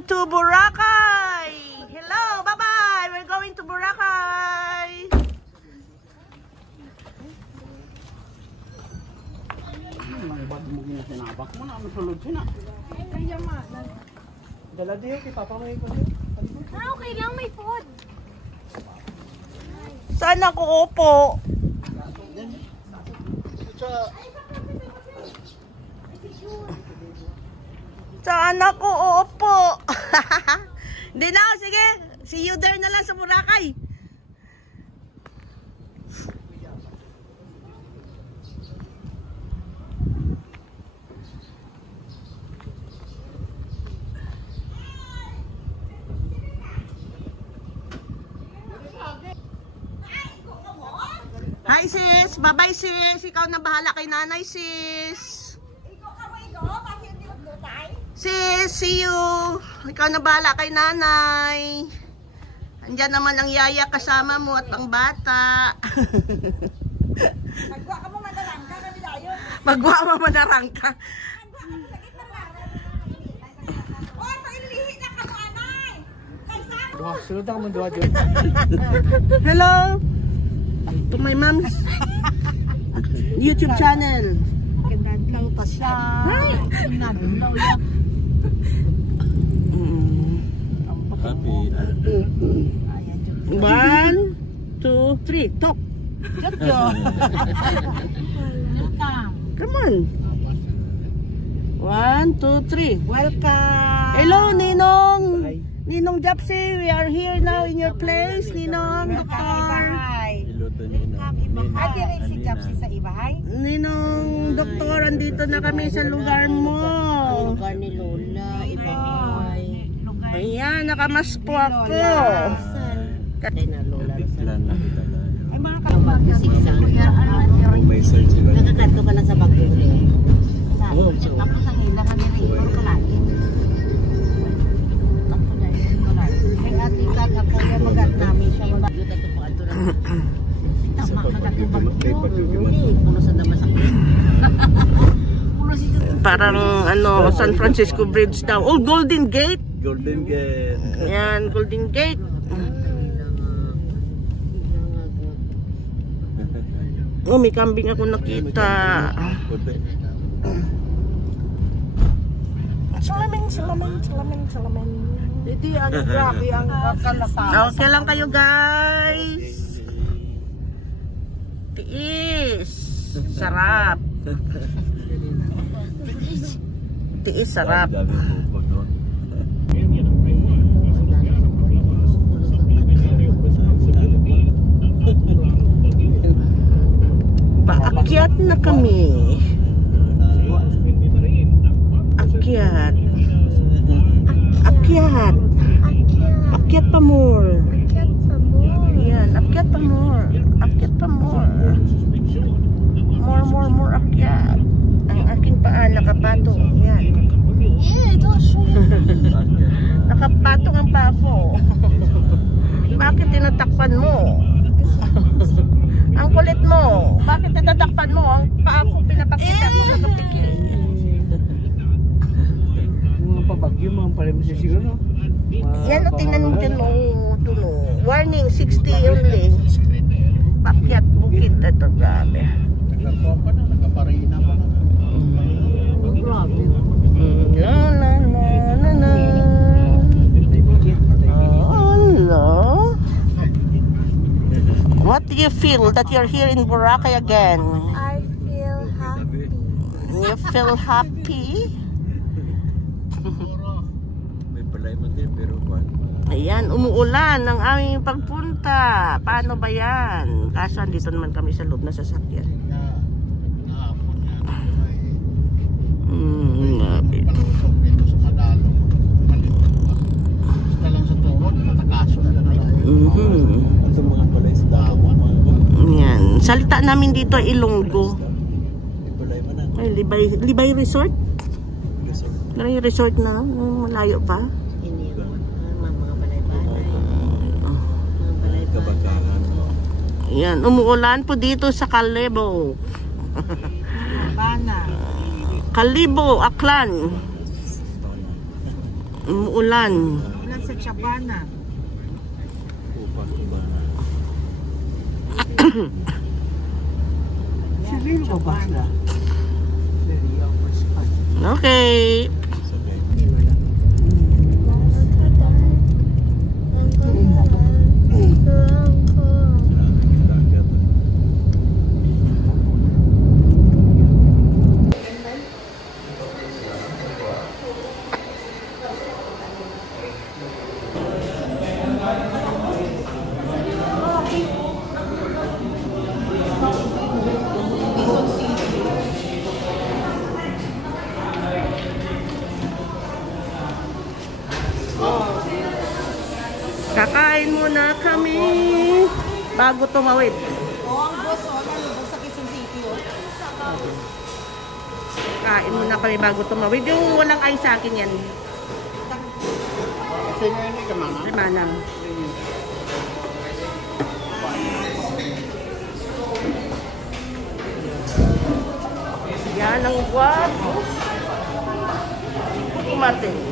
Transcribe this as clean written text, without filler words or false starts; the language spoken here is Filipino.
going to Boracay. Hello, bye-bye. We're going to Boracay. Okay lang, may food. Saan ako upo? Saan ako uupo? Hindi na, sige. See you there na lang sa Boracay. Hi sis, bye-bye sis. Ikaw na bahala kay nanay sis. Sis, see you. Ikaw na bahala kay nanay. Andiyan naman ang yaya kasama mo at ang bata. Magwa ka mo madarangka kami dayo. Magwa mo madarangka. Oh, pailihi na ka mo anay. Sunod ako mong duwa. Hello to my mom's YouTube channel. Kinadlaw pa siya. Kinadlaw siya. Happy. 1, 2, 3, talk. Come on. 1, 2, 3. Welcome. Hello, Ninong. Ninong Japsi, we are here now in your place. Ninong, Doktor. Ate rin si Japsi sa ibahay. Ninong, Doktor, andito na kami sa lugar mo. Lugar ni Lola, ibahay. Ayan, nakamasko ako. Katay na Lola. Ay, mga kabagyo sigsan. may search sila. Nakakanto ka na sa bagyo. Tapos ang ilang kami rin. Puro kalain. May atikan ako yung magat namin siya. Yung bagyo na ito po. Tama, magat yung bagyo. Puno sa damasakit. Parang ano, San Francisco Bridge daw. Oh, Golden Gate. Golden Gate. Ayan, Golden Gate. Oh, may kambing ako nakita. Salamin. Hindi, ang grabe ang kalasa. Okay lang kayo, guys. Tiis. Sarap. Tiis, sarap. Paakyat na kami. Akyat. Akyat pa more. Yan, akyat pa more. Akyat pa more. More akyat. Ang aking paa nakapatong. Yan. Nakapatong ang paa ko. Bakit tinatakpan mo? Ang kulit mo. Bakit tinatakpan mo? Ang paa ko pinapakita mo sa kapikil. Mga pabagyo, mga palimusin siguro. Yan o, tingnan mo dyan o. Warning, 60 only. Pakyat bukid. Ito, grabe. Nagkaparina pa na. Grabe. Na. Hello. What do you feel that you're here in Boracay again? I feel happy. You feel happy? May palay man din pero kwan. Ayan, umuulan ang aming pagpunta. Paano ba yan? Kaso andito naman kami sa loob na sasakyan. Yan. Salita namin dito ay Ilonggo. Ay, Libay Resort? Libay Resort na. Malayo pa. Yan. Umuulan po dito sa Kalibo. Kalibo, Aklan. Umuulan. Ulan sa Chabana. Upang iba na. Sabihin mo ba sila? Okay. Sabay. Dagat. Kakain muna kami bago tumawid. ang boss, nalubog sa Quezon City, Kain muna kami bago tumawid. Yung walang ice sa akin yan. Kasi ngayon ay kamana. Si Manang. Yan ang guwapo. Umarte.